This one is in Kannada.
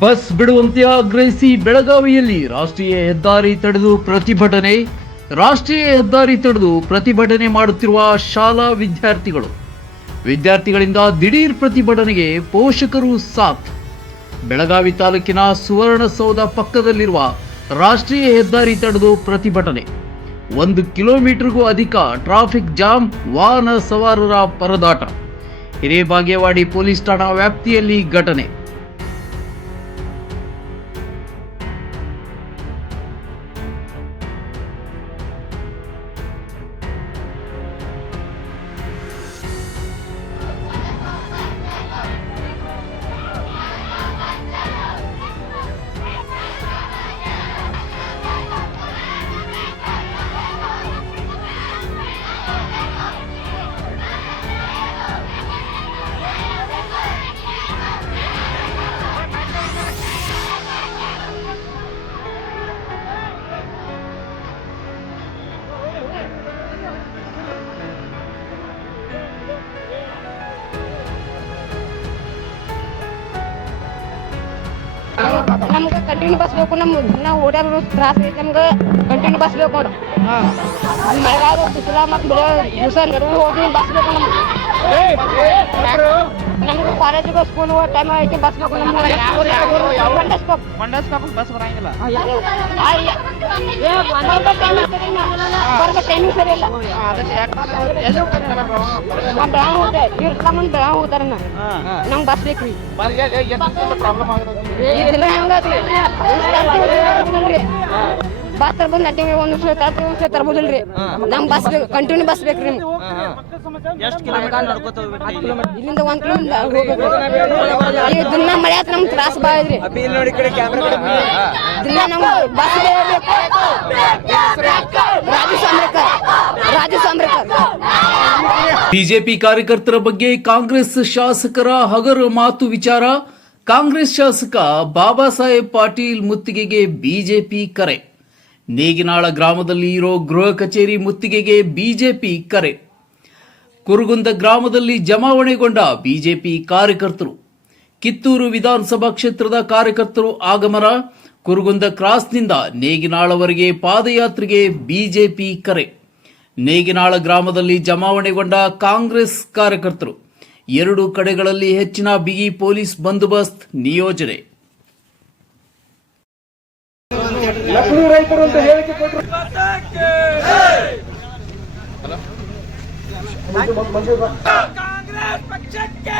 ಬಸ್ ಬಿಡುವಂತೆ ಆಗ್ರಹಿಸಿ ಬೆಳಗಾವಿಯಲ್ಲಿ ರಾಷ್ಟ್ರೀಯ ಹೆದ್ದಾರಿ ತಡೆದು ಪ್ರತಿಭಟನೆ, ರಾಷ್ಟ್ರೀಯ ಹೆದ್ದಾರಿ ತಡೆದು ಪ್ರತಿಭಟನೆ ಮಾಡುತ್ತಿರುವ ಶಾಲಾ ವಿದ್ಯಾರ್ಥಿಗಳು. ವಿದ್ಯಾರ್ಥಿಗಳಿಂದ ದಿಢೀರ್ ಪ್ರತಿಭಟನೆಗೆ ಪೋಷಕರು ಸಾಥ್. ಬೆಳಗಾವಿ ತಾಲೂಕಿನ ಸುವರ್ಣಸೌಧ ಪಕ್ಕದಲ್ಲಿರುವ ರಾಷ್ಟ್ರೀಯ ಹೆದ್ದಾರಿ ತಡೆದು ಪ್ರತಿಭಟನೆ. ಒಂದು ಕಿಲೋಮೀಟರ್ಗೂ ಅಧಿಕ ಟ್ರಾಫಿಕ್ ಜಾಮ್, ವಾಹನ ಸವಾರರ ಪರದಾಟ. ಹಿರೇಬಾಗೇವಾಡಿ ಪೊಲೀಸ್ ಠಾಣಾ ವ್ಯಾಪ್ತಿಯಲ್ಲಿ ಘಟನೆ. ನಮ್ಗೆ ಕಂಟಿನ್ಯೂ ಬಸ್ ಬೇಕು ನಮ್ಮ ನಾವು ಓಡಾಡೋ ತ್ರಾಸ ಐತೆ ನಮ್ಗೆ ಕಂಟಿನ್ಯೂ ಬಸ್ ಬೇಕು ನೋಡು ಮಳೆಗಾಲ ಬಿಸಿಲ ಮತ್ತು ಬೆಳೆ ದಿವಸ ನಡುವೆ ಹೋಗಿ ಬಸ್ ಬೇಕು ನಮ್ಗೆ ನಮ್ಗೆ ಕಾಲೇಜಿಗೆ ಸ್ಕೂಲ್ ಟೈಮ್ ಐತಿ ಬಸ್ ಬೇಕು ಮಂಡಸ್ಬೇಕು ಬಸ್ ಬರಂಗಿಲ್ಲ. ಬರ್ಬೇಕು ಟೈಮಿಂಗ್ ಸರಿ ಇಲ್ಲ. ಹೋದೆ. ಬಸ್ ಬೇಕ್ರಿ. ಪ್ರಾಬ್ಲಮ್ ಹೆಂಗಾದ್ರಿ. ಬಸ್ ತರ್ಬೋದು ನಟ್ಟಿಗೆ ಒಂದು ಸಲ ತರ್ತೀವಿ ಒಂದು ಸಲ ತರ್ಬೋದಿಲ್ರಿ. ನಮ್ ಬಸ್ ಬೇಕು ಕಂಟಿನ್ಯೂ ಬಸ್ ಬೇಕ್ರಿ ನಿಮ್ಗೆ. ಎಷ್ಟು ಕಿಲೋಮೀಟರ್ ನಡ್ಕೋತ ಹೋಗ್ಬೇಕು ಇಲ್ಲಿಂದ ಒಂದ್ ಕಿಲೋಮೀಟರ್ ಹೋಗ್ಬೇಕು. ಈಗ ದಿನ ಮಳೆ ನಮ್ಗೆ ತ್ರಾಸ ಭಾಳ ಐತ್ರಿ ದಿನ ನಮ್ಗೆ ಬಸ್ ಬೇಕು. ರಾಜು ಸಾಂಬ್ರೇಕರ್ ರಾಜು ಸಾಂಬ್ರೇಕರ್ ಬಿಜೆಪಿ ಕಾರ್ಯಕರ್ತರ ಬಗ್ಗೆ ಕಾಂಗ್ರೆಸ್ ಶಾಸಕರ ಹಗರು ಮಾತು ವಿಚಾರ. ಕಾಂಗ್ರೆಸ್ ಶಾಸಕ ಬಾಬಾ ಸಾಹೇಬ್ ಪಾಟೀಲ್ ಮುತ್ತಿಗೆಗೆ ಬಿಜೆಪಿ ಕರೆ. ನೇಗಿನಾಳ ಗ್ರಾಮದಲ್ಲಿ ಇರೋ ಗೃಹ ಕಚೇರಿ ಮುತ್ತಿಗೆಗೆ ಬಿಜೆಪಿ ಕರೆ. ಕುರುಗುಂದ ಗ್ರಾಮದಲ್ಲಿ ಜಮಾವಣೆಗೊಂಡ ಬಿಜೆಪಿ ಕಾರ್ಯಕರ್ತರು. ಕಿತ್ತೂರು ವಿಧಾನಸಭಾ ಕ್ಷೇತ್ರದ ಕಾರ್ಯಕರ್ತರು ಆಗಮನ. ಕುರುಗುಂದ ಕ್ರಾಸ್ನಿಂದ ನೇಗಿನಾಳವರೆಗೆ ಪಾದಯಾತ್ರೆಗೆ ಬಿಜೆಪಿ ಕರೆ. ನೇಗಿನಾಳ ಗ್ರಾಮದಲ್ಲಿ ಜಮಾವಣೆಗೊಂಡ ಕಾಂಗ್ರೆಸ್ ಕಾರ್ಯಕರ್ತರು. ಎರಡು ಕಡೆಗಳಲ್ಲಿ ಹೆಚ್ಚಿನ ಬಿಗಿ ಪೊಲೀಸ್ ಬಂದೋಬಸ್ತ್ ನಿಯೋಜನೆ. ಲಕ್ಷ್ಮೀ ರೈತರು ಅಂತ ಹೇಳಿಕೆ ಕೊಟ್ಟರು ಕಾಂಗ್ರೆಸ್ ಪಕ್ಷಕ್ಕೆ.